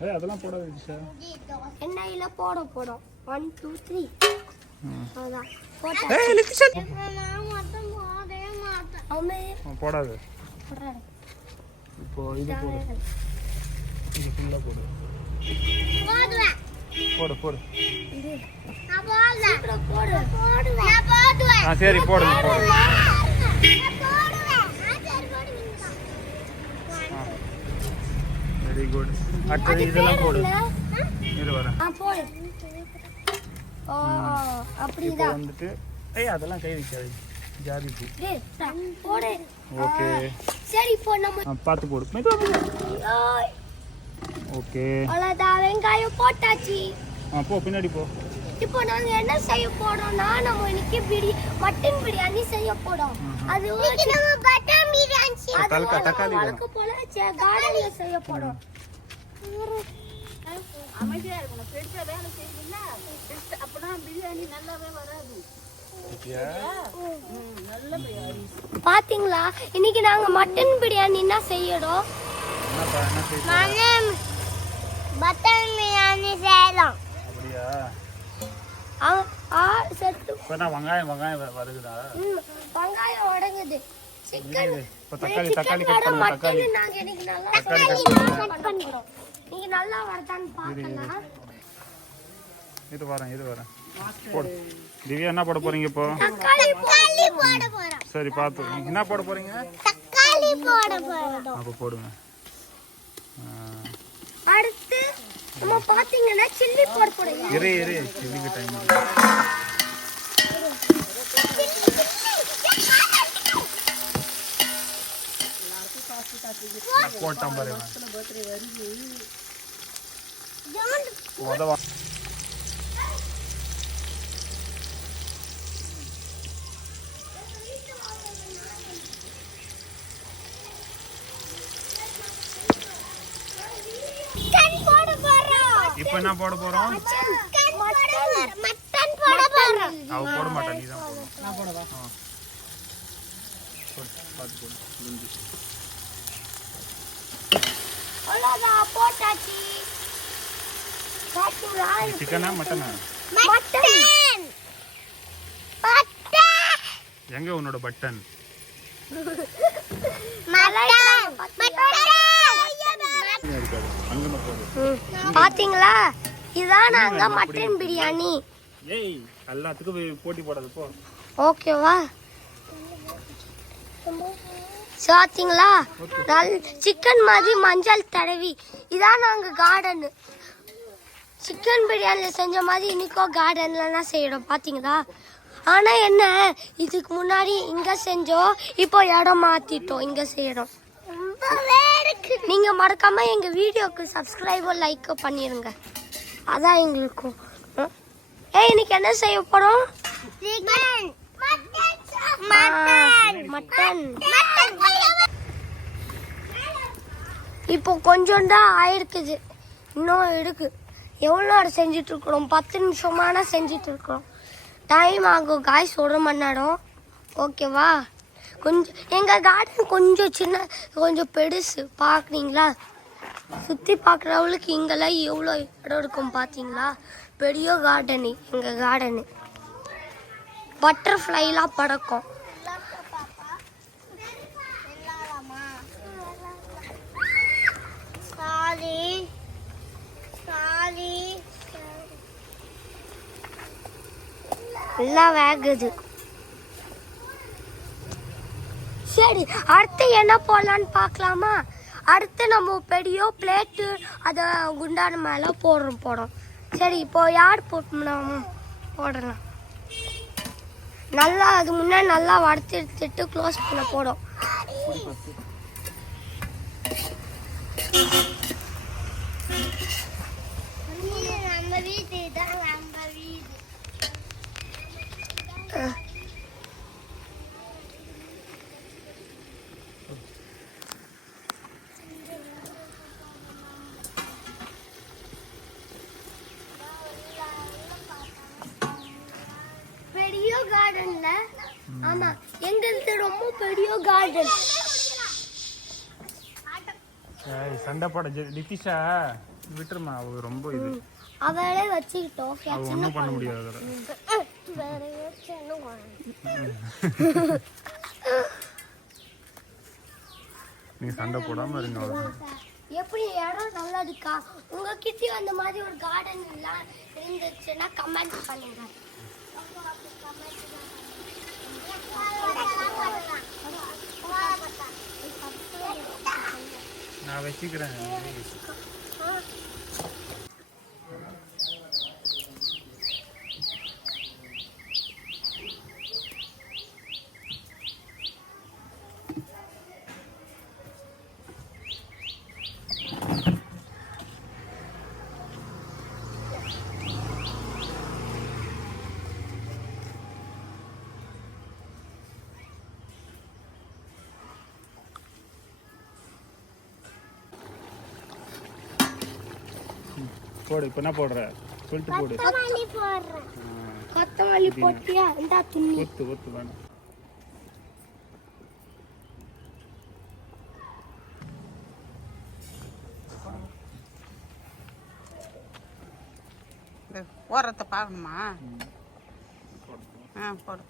அதெல்லாம் போடாத நிதிஷா. எண்ணெயில போடும் 1 2 3 அதான் போட்டா. நிதிஷா நான் மட்டும் போடவே மாட்டேன். அம்மே போடாத. போடுறேன். இப்போ இது போடு. இது ஃபுல்லா போடு. போடுவேன். போடு. இது நான் போடுறேன். போடுவேன். நான் போடுவேன். சரி போடுங்க. Very good. அடுத்து இதெல்லாம் போடு. இது வர. போடு. அப்படிதான் வந்துட்டு அதெல்லாம் கை வைக்காது. ஜாதி பூ. போடு. ஓகே. சரி இப்போ நம்ம பாத்து போடு. ஓகே. அவ்வளவுதான், வெங்காயம் போட்டாச்சு. போ பின்னாடி போ. இப்போ நாங்க என்ன செய்ய போறோம்னா நம்ம இன்னைக்கு மட்டன் பிரியாணி செய்ய போறோம். அது நம்ம மட்டன் பிரியாணி தக்காளி வழக்கு போல கார்டன்ல செய்ய போறோம். அமைதியா இருக்கணும். பெருசா வேலை செய்யணும்னா அப்பதான் பிரியாணி நல்லாவே வராது. பாத்தீங்களா, இன்னைக்கு நாங்க மட்டன் பிரியாணினா செய்யறோம். மட்டன் பிரியாணி செய்யலாம். அப்படியா? செத்து வெங்காயம் வருகுதா? வெங்காயம் வடங்குது. சிக்கன் இப்ப தக்காளி கட் பண்ணு. தக்காளி நாங்க இன்னைக்கு நல்லா கட் பண்றோம். நீங்க நல்லா வரதான்னு பார்க்கலாம். இது வரேன். போடு. திவ்யா என்ன போட போறீங்க இப்போ? தக்காளி போட போறோம். சரி பாத்து. நீங்க என்ன போட போறீங்க? தக்காளி போட போறோம். அப்ப போடுங்க. அடுத்து நம்ம பாத்தீங்கன்னா சில்லி போட போறோம். இரு சில்லிக்கு டைம் இல்ல. போட்டாம் பாருங்க. உதவா. இப்போ என்ன போட போறோம்? மட்டன் போட போறோம். அவ போட மாட்டா, நீ தான் போடணும். நான் போடவா? போடு. பாத்து போடு. அவ்வளவுதான், போட்டாச்சு. சிக்கனா மட்டனா? மட்டன். எங்க உன்னோட பட்டன்? பாத்தீங்களா, இதான் நாங்க மட்டன் பிரியாணி. ஏய், எல்லாத்துக்கும் போட்டி போடாத போ. ஓகேவா? சாத்திங்களா, சிக்கன் மாதிரி மஞ்சள் தடவி. இதான் நாங்க கார்டன் சிக்கன் பிரியாணில செஞ்ச மாதிரி இன்னைக்கும் கார்டன்ல தான் செய்யறோம். பாத்தீங்களா? ஆனா என்ன, இதுக்கு முன்னாடி இங்க செஞ்சோம், இப்போ இடம் மாத்திட்டோம், இங்க செய்யறோம். நீங்க மறக்காம எங்க வீடியோக்கு சப்ஸ்கிரைபோ லைக் பண்ணிருங்க. அதான் எங்களுக்கும். இன்னைக்கு என்ன செய்ய போறோம்? மட்டன். இப்போ கொஞ்சம் தான் ஆயிருக்குது, இன்னும் இருக்கு. எவ்வளோ நேரம் செஞ்சுட்டு இருக்கிறோம்? 10 நிமிஷமான செஞ்சுட்டு இருக்கிறோம். டைம் ஆகும் காய்ஸ், 1 மணி நேரம். ஓகேவா? கொஞ்சம் எங்கள் கார்டன் கொஞ்சம் சின்ன, கொஞ்சம் பெருசு. பார்க்குறீங்களா? சுற்றி பார்க்குறவங்களுக்கு இங்கெல்லாம் எவ்வளோ இடம் இருக்கும் பார்த்தீங்களா? பெரிய கார்டனு எங்கள் கார்டனு. பட்டர்ஃப்ளைலாம் பறக்கும். எல்லாம் வேகுது. சரி, அடுத்து என்ன போடலான்னு பார்க்கலாமா? அடுத்து நம்ம பெரிய பிளேட்டு அதை குண்டான மேலே போடுறோம். சரி, இப்போ யார் போடலாம்? நல்லா அது முன்னாடி நல்லா வறுத்து எடுத்துட்டு க்ளோஸ் பண்ண போடும். பெரிய கார்டன்ல, ஆமா, எங்களுக்கு ரொம்ப பெரிய கார்டன். சண்டை போட நிதிஷா, விட்டுருமா, அவ ரொம்ப இது. அவளே வச்சுக்கிட்டோம். அவ ஒன்றும் பண்ண முடியாது அதில். வேற ஏதாச்சும் என்ன நீ சண்டை போடாமல் இருங்க. எப்படி இடம் நல்லதுக்கா? உங்ககிட்டயும் அந்த மாதிரி ஒரு கார்டன் எல்லாம் இருந்துச்சுன்னா கமெண்ட் பண்ணுங்க. நான் வச்சுக்கிறேன். போடு, இப்போ என்ன போடுற சொல்லிட்டு போடு. கொத்தமல்லி போட்டியா? இந்தா துண்ணி. ஒத்து ஒத்து வேணும். ஓரத்தை பார்க்கணுமா? ஆ போடு.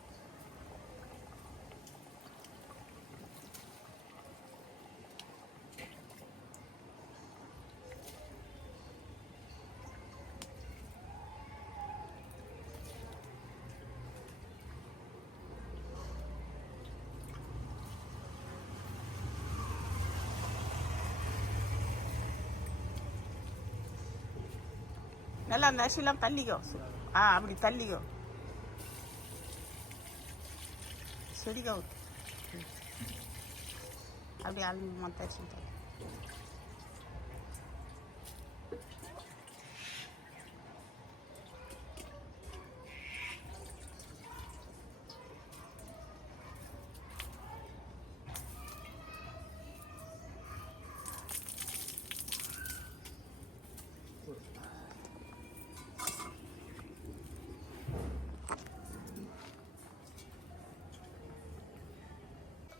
நல்லா அந்த அரிசிலாம் தள்ளிக்கோ. அப்படி தள்ளிக்கோ. செடிக்கோ. அப்படி ஆளுங்க மற்ற அரிசி தள்ளி.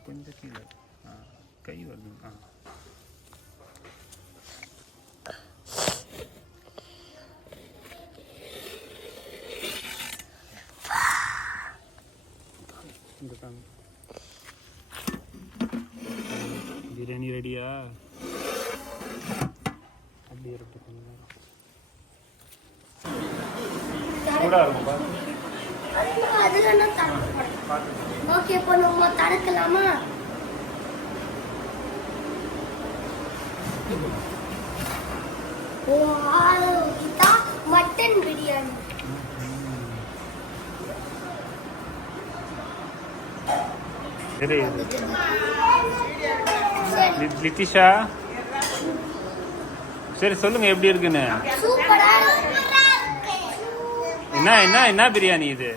கொஞ்சம் கீழே கை வருது. பிரியாணி ரெடியா? அப்படி இருக்கு. சூடா இருக்கும் பாரு. ஓகே, இப்போ நம்ம தடக்கலாமா? இதான் மட்டன் பிரியாணி. லித்திஷா, சரி சொல்லுங்க எப்படி இருக்குன்னு. சூப்பரா. என்ன என்ன என்ன பிரியாணி இது?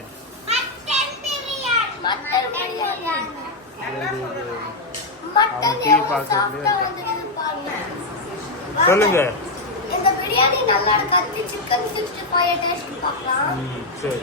சொல்லுங்க. இந்த பிரியாணி நல்லா இருக்கு. சிக்கன் 65 டேஸ்ட் பார்க்கலாம். சரி.